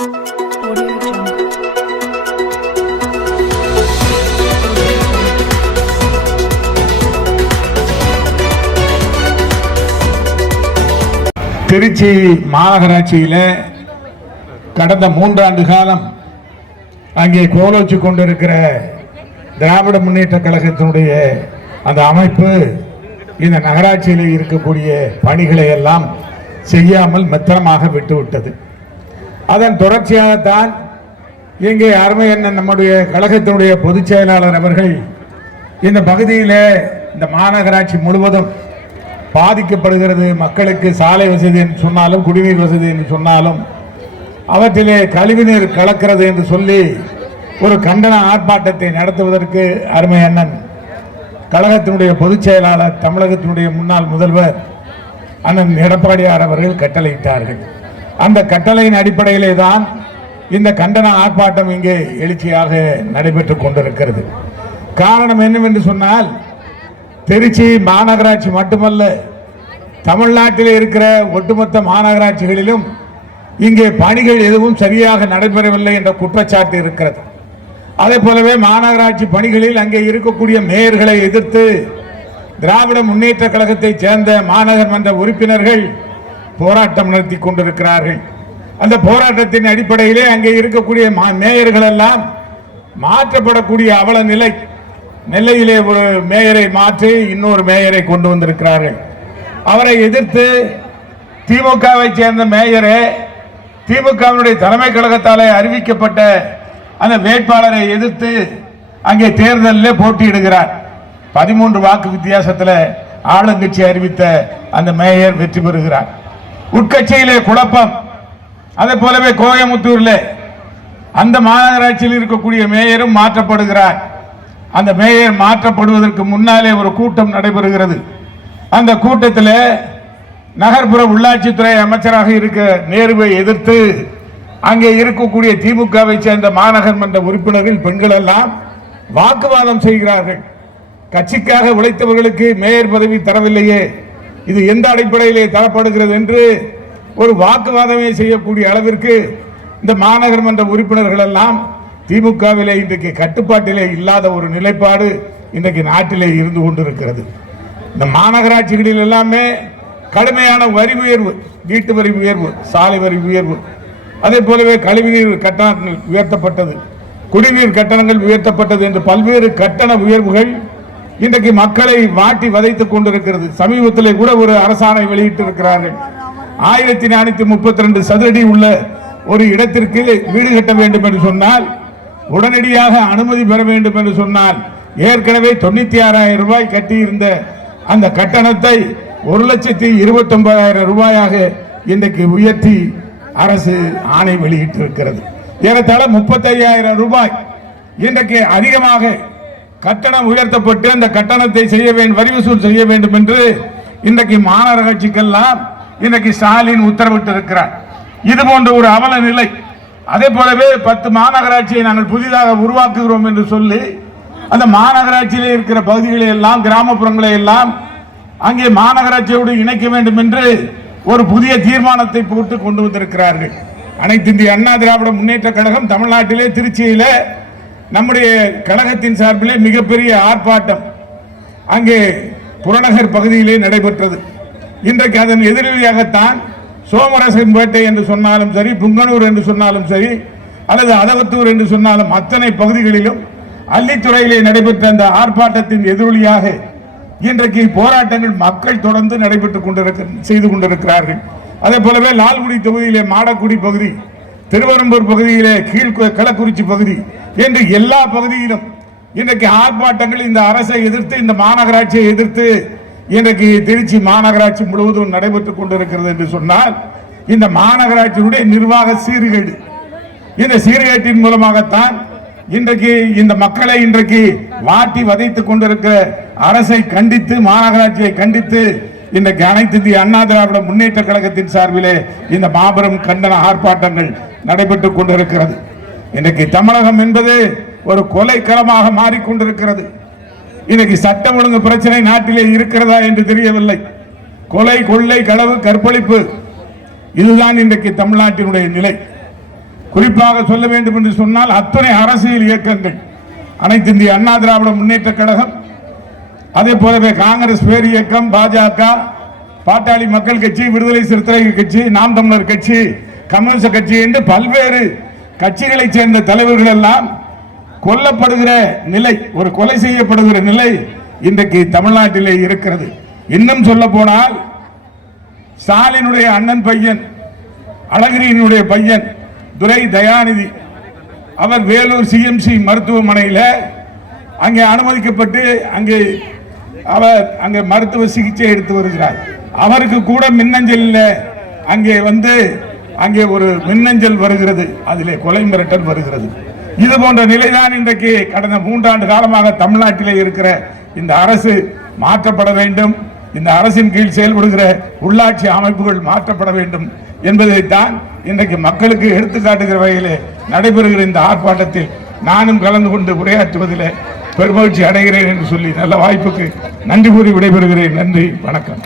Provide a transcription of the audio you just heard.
திருச்சி மாநகராட்சியில் கடந்த 3 ஆண்டு காலம் அங்கே கோலோச்சு கொண்டிருக்கிற திராவிட முன்னேற்ற கழகத்தினுடைய அந்த அமைப்பு இந்த நகராட்சியில் இருக்கக்கூடிய பணிகளை எல்லாம் செய்யாமல் மெத்தனமாக விட்டுவிட்டது. அதன் தொடர்ச்சியாகத்தான் இங்கே அருமை அண்ணன் நம்முடைய கழகத்தினுடைய பொதுச் செயலாளர் அவர்கள் இந்த பகுதியில் இந்த மாநகராட்சி முழுவதும் பாதிக்கப்படுகிறது, மக்களுக்கு சாலை வசதி என்று சொன்னாலும் குடிநீர் வசதி என்று சொன்னாலும் அவற்றிலே கழிவுநீர் கலக்கிறது என்று சொல்லி ஒரு கண்டன ஆர்ப்பாட்டத்தை நடத்துவதற்கு அருமை அண்ணன் கழகத்தினுடைய பொதுச் செயலாளர் தமிழகத்தினுடைய முன்னாள் முதல்வர் அண்ணன் எடப்பாடியார் அவர்கள் கட்டளையிட்டார்கள். அந்த கட்டளையின் அடிப்படையிலே தான் இந்த கண்டன ஆர்ப்பாட்டம் இங்கே எழுச்சியாக நடைபெற்றுக் கொண்டிருக்கிறது. காரணம் என்னவென்று சொன்னால், திருச்சி மாநகராட்சி மட்டுமல்ல, தமிழ்நாட்டில் இருக்கிற ஒட்டுமொத்த மாநகராட்சிகளிலும் இங்கே பணிகள் எதுவும் சரியாக நடைபெறவில்லை என்ற குற்றச்சாட்டு இருக்கிறது. அதே போலவே மாநகராட்சி பணிகளில் அங்கே இருக்கக்கூடிய மேயர்களை எதிர்த்து திராவிட முன்னேற்ற கழகத்தை சேர்ந்த மாநகர் மன்ற உறுப்பினர்கள் போராட்டம் நடத்தி கொண்டிருக்கிறார்கள். அந்த போராட்டத்தின் அடிப்படையிலே அங்கே இருக்கக்கூடிய மேயர்கள் எல்லாம் மாற்றப்படக்கூடிய அவல நிலை. நெல்லையிலே ஒரு மேயரை மாற்றி இன்னொரு மேயரை கொண்டு வந்திருக்கிறார்கள். அவரை எதிர்த்து திமுகவை சேர்ந்த மேயரே திமுகவினுடைய தலைமை கழகத்தாலே அறிவிக்கப்பட்ட அந்த வேட்பாளரை எதிர்த்து அங்கே தேர்தலில் போட்டியிடுகிறார். 13 வாக்கு வித்தியாசத்தில் ஆளுங்கட்சி அறிவித்த அந்த மேயர் வெற்றி பெறுகிறார். உட்கட்சியிலே குழப்பம். அதே போலவே கோயமுத்தூரில் அந்த மாநகராட்சியில் இருக்கக்கூடிய மேயரும் மாற்றப்படுகிறார். அந்த மேயர் மாற்றப்படுவதற்கு முன்னாலே ஒரு கூட்டம் நடைபெறுகிறது. அந்த கூட்டத்தில் நகர்ப்புற உள்ளாட்சித்துறை அமைச்சராக இருக்க நேருவை எதிர்த்து அங்கே இருக்கக்கூடிய திமுகவை சேர்ந்த மாநகர் மன்ற உறுப்பினர்கள் பெண்கள் எல்லாம் வாக்குவாதம் செய்கிறார்கள். கட்சிக்காக உழைத்தவர்களுக்கு மேயர் பதவி தரவில்லையே, இது எந்த அடிப்படையிலே தரப்படுகிறது என்று ஒரு வாக்குவாதமே செய்யக்கூடிய அளவிற்கு இந்த மாநகர் மன்ற உறுப்பினர்கள் எல்லாம் திமுகவிலே இன்றைக்கு கட்டுப்பாட்டிலே இல்லாத ஒரு நிலைப்பாடு இன்றைக்கு நாட்டிலே இருந்து கொண்டிருக்கிறது. இந்த மாநகராட்சிகளில் எல்லாமே கடுமையான வரி உயர்வு, வீட்டு வரி உயர்வு, சாலை வரி உயர்வு, அதே போலவே கழிவுநீர் கட்டணங்கள் உயர்த்தப்பட்டது, குடிநீர் கட்டணங்கள் உயர்த்தப்பட்டது என்று பல்வேறு கட்டண உயர்வுகள் இன்றைக்கு மக்களை வாட்டி வதைத்துக் கொண்டிருக்கிறது. சமீபத்தில் கூட ஒரு அரசாணை வெளியிட்டிருக்கிறார்கள். 1432 சதுரடி உள்ள ஒரு இடத்திற்கு வீடு கட்ட வேண்டும் என்று சொன்னால், உடனடியாக அனுமதி பெற வேண்டும் என்று சொன்னால், ஏற்கனவே 96,000 ரூபாய் கட்டியிருந்த அந்த கட்டணத்தை 1,29,000 ரூபாயாக இன்றைக்கு உயர்த்தி அரசு ஆணை வெளியிட்டிருக்கிறது. ஏறத்தாழ 35,000 ரூபாய் இன்றைக்கு அதிகமாக கட்டணம் உயர்த்தப்பட்டு அந்த கட்டணத்தை செய்ய வேண்டும், வரி வசூல் செய்ய வேண்டும் என்று இன்றைக்கு மாநகராட்சிக்கெல்லாம் இன்றைக்கு ஸ்டாலின் உத்தரவிட்டு இருக்கிறார். இது போன்ற ஒரு அவல நிலை. அதே போலவே 10 மாநகராட்சியை நாங்கள் புதிதாக உருவாக்குகிறோம் என்று சொல்லி அந்த மாநகராட்சியிலே இருக்கிற பகுதிகளை எல்லாம், கிராமப்புறங்களை எல்லாம் அங்கே மாநகராட்சியோடு இணைக்க வேண்டும் என்று ஒரு புதிய தீர்மானத்தை போட்டு கொண்டு வந்திருக்கிறார்கள். அனைத்து இந்திய அண்ணா திராவிட முன்னேற்ற கழகம் தமிழ்நாட்டிலே திருச்சியிலே நம்முடைய கழகத்தின் சார்பிலே மிகப்பெரிய ஆர்ப்பாட்டம் அங்கே புறநகர் பகுதியிலே நடைபெற்றது. இன்றைக்கு அதன் எதிரொலியாகத்தான் சோமரசன்பேட்டை என்று சொன்னாலும் சரி, புங்கனூர் என்று சொன்னாலும் சரி, அல்லது அதவத்தூர் என்று சொன்னாலும் அத்தனை பகுதிகளிலும் அள்ளித்துறையிலே நடைபெற்ற அந்த ஆர்ப்பாட்டத்தின் எதிரொலியாக இன்றைக்கு போராட்டங்கள் மக்கள் தொடர்ந்து நடைபெற்றுக் செய்து கொண்டிருக்கிறார்கள். அதே போலவே லால்குடி தொகுதியிலே மாடக்குடி பகுதி, திருவரம்பூர் பகுதியிலே கீழ்களக்குறிச்சி பகுதி என்று எல்லா பகுதியிலும் இன்றைக்கு ஆர்ப்பாட்டங்கள் இந்த அரசை எதிர்த்து, இந்த மாநகராட்சியை எதிர்த்து இன்றைக்கு திருச்சி மாநகராட்சி முழுவதும் நடைபெற்றுக் கொண்டிருக்கிறது என்று சொன்னால், இந்த மாநகராட்சியுடைய நிர்வாக சீர்கேடு, இந்த சீர்கேட்டின் மூலமாகத்தான் இன்றைக்கு இந்த மக்களை இன்றைக்கு வாட்டி வதைத்துக் கொண்டிருக்கிற அரசை கண்டித்து, மாநகராட்சியை கண்டித்து இன்றைக்கு அனைத்து இந்திய அண்ணா திராவிட முன்னேற்ற கழகத்தின் சார்பிலே இந்த மாபெரும் கண்டன ஆர்ப்பாட்டங்கள் நடைபெற்றுக் கொண்டிருக்கிறது. இன்றைக்கு தமிழகம் என்பது ஒரு கொலைக்களமாக மாறிக்கொண்டிருக்கிறது. இன்னைக்கு சட்டம் ஒழுங்கு பிரச்சனை நாட்டிலே இருக்கிறதா என்று தெரியவில்லை. கொலை, கொள்ளை, களவு, கற்பழிப்பு, இதுதான் இன்றைக்கு தமிழ்நாட்டினுடைய நிலை. குறிப்பாக சொல்ல வேண்டும் என்று சொன்னால் அத்தனை அரசியல் இயக்கங்கள், அனைத்து இந்திய அண்ணா திராவிட முன்னேற்ற கழகம், அதே போலவே காங்கிரஸ் பேர் இயக்கம், பாஜக, பாட்டாளி மக்கள் கட்சி, விடுதலை சிறுத்தைகள் கட்சி, நாம் தமிழர் கட்சி, கம்யூனிஸ்ட் கட்சி என்று பல்வேறு கட்சிகளை சேர்ந்த தலைவர்கள் எல்லாம் கொல்லப்படுகிற நிலை, ஒரு கொலை செய்யப்படுகிற நிலை இன்றைக்கு தமிழ்நாட்டிலே இருக்கிறது. இன்னும் சொல்ல போனால் ஸ்டாலினுடைய அண்ணன் பையன், அழகிரியினுடைய பையன் துரை தயாநிதி, அவர் வேலூர் சிஎம்சி மருத்துவமனையில் அங்கே அனுமதிக்கப்பட்டு அங்கே மருத்துவ சிகிச்சை எடுத்து வருகிறார். அவருக்கு கூட மின்னஞ்சலில் அங்கே ஒரு மின்னஞ்சல் வருகிறது, அதிலே கொலை மிரட்டல் வருகிறது. இது போன்ற நிலைதான் இன்றைக்கு கடந்த 3 ஆண்டு காலமாக தமிழ்நாட்டிலே இருக்கிற இந்த அரசு மாற்றப்பட வேண்டும். இந்த அரசின் கீழ் செயல்படுகிற உள்ளாட்சி அமைப்புகள் மாற்றப்பட வேண்டும் என்பதைத்தான் இன்றைக்கு மக்களுக்கு எடுத்துக்காட்டுகிற வகையிலே நடைபெறுகிற இந்த ஆர்ப்பாட்டத்தில் நானும் கலந்து கொண்டு உரையாற்றுவதில் பெருமகிழ்ச்சி அடைகிறேன் என்று சொல்லி நல்ல வாய்ப்புக்கு நன்றி கூறி விடைபெறுகிறேன். நன்றி, வணக்கம்.